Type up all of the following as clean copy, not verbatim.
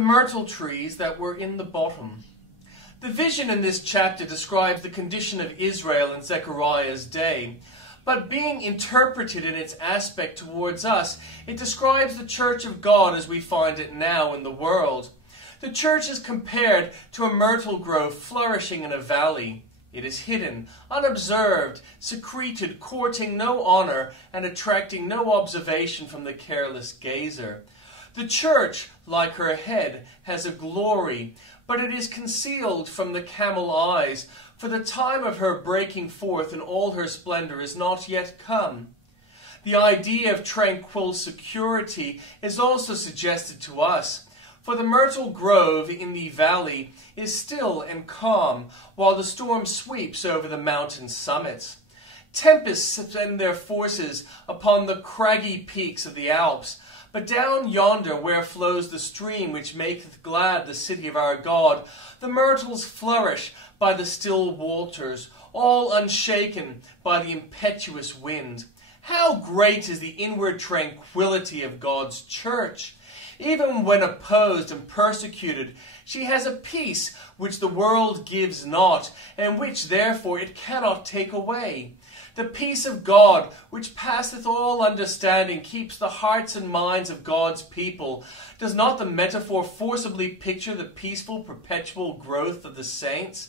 myrtle trees that were in the bottom. The vision in this chapter describes the condition of Israel in Zechariah's day, but being interpreted in its aspect towards us, it describes the church of God as we find it now in the world. The church is compared to a myrtle grove flourishing in a valley. It is hidden, unobserved, secreted, courting no honor, and attracting no observation from the careless gazer. The church, like her head, has a glory, but it is concealed from the camel eyes, for the time of her breaking forth in all her splendor is not yet come. The idea of tranquil security is also suggested to us, for the myrtle grove in the valley is still and calm, while the storm sweeps over the mountain summits. Tempests spend their forces upon the craggy peaks of the Alps, but down yonder where flows the stream which maketh glad the city of our God, the myrtles flourish by the still waters, all unshaken by the impetuous wind. How great is the inward tranquility of God's church! Even when opposed and persecuted, she has a peace which the world gives not, and which therefore it cannot take away. The peace of God, which passeth all understanding, keeps the hearts and minds of God's people. Does not the metaphor forcibly picture the peaceful, perpetual growth of the saints?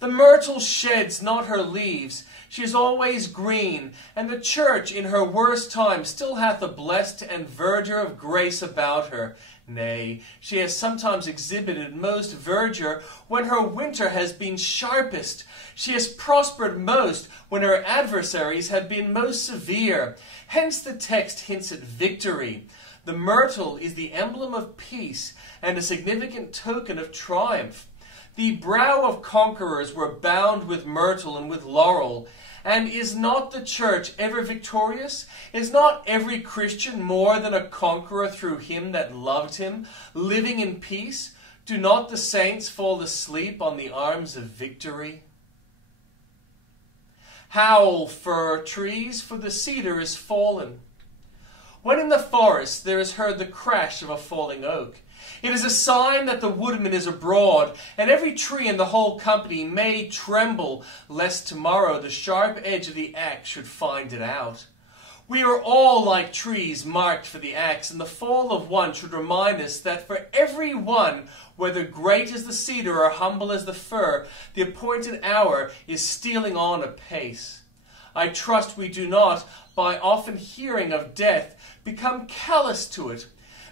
The myrtle sheds not her leaves. She is always green, and the church in her worst time still hath a blessed and verdure of grace about her. Nay, she has sometimes exhibited most verdure when her winter has been sharpest. She has prospered most when her adversaries have been most severe. Hence the text hints at victory. The myrtle is the emblem of peace and a significant token of triumph. The brow of conquerors were bound with myrtle and with laurel. And is not the church ever victorious? Is not every Christian more than a conqueror through him that loved him, living in peace? Do not the saints fall asleep on the arms of victory? Howl, fir trees, for the cedar is fallen. When in the forest there is heard the crash of a falling oak, it is a sign that the woodman is abroad, and every tree in the whole company may tremble, lest tomorrow the sharp edge of the axe should find it out. We are all like trees marked for the axe, and the fall of one should remind us that for every one, whether great as the cedar or humble as the fir, the appointed hour is stealing on apace. I trust we do not, by often hearing of death, become callous to it.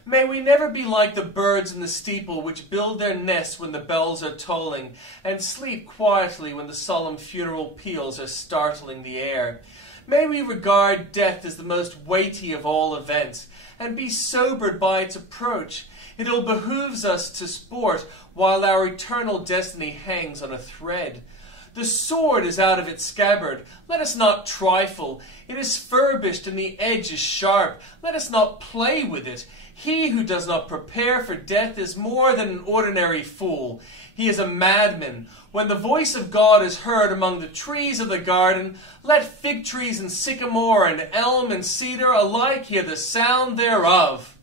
May we never be like the birds in the steeple which build their nests when the bells are tolling, and sleep quietly when the solemn funeral peals are startling the air. May we regard death as the most weighty of all events, and be sobered by its approach. It ill behooves us to sport while our eternal destiny hangs on a thread. The sword is out of its scabbard. Let us not trifle. It is furbished and the edge is sharp. Let us not play with it. He who does not prepare for death is more than an ordinary fool. He is a madman. When the voice of God is heard among the trees of the garden, let fig trees and sycamore and elm and cedar alike hear the sound thereof.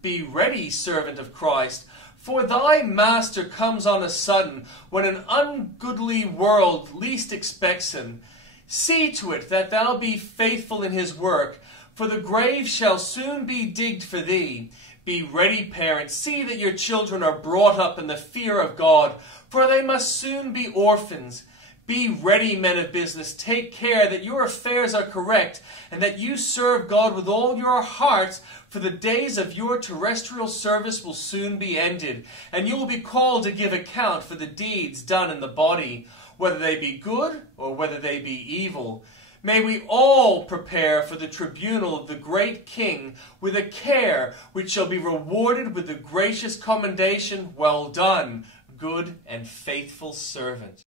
Be ready, servant of Christ, for thy master comes on a sudden, when an ungoodly world least expects him. See to it that thou be faithful in his work, for the grave shall soon be digged for thee. Be ready, parents, see that your children are brought up in the fear of God, for they must soon be orphans. Be ready, men of business, take care that your affairs are correct, and that you serve God with all your hearts, for the days of your terrestrial service will soon be ended, and you will be called to give account for the deeds done in the body, whether they be good or whether they be evil. May we all prepare for the tribunal of the great King with a care which shall be rewarded with the gracious commendation, "Well done, good and faithful servant."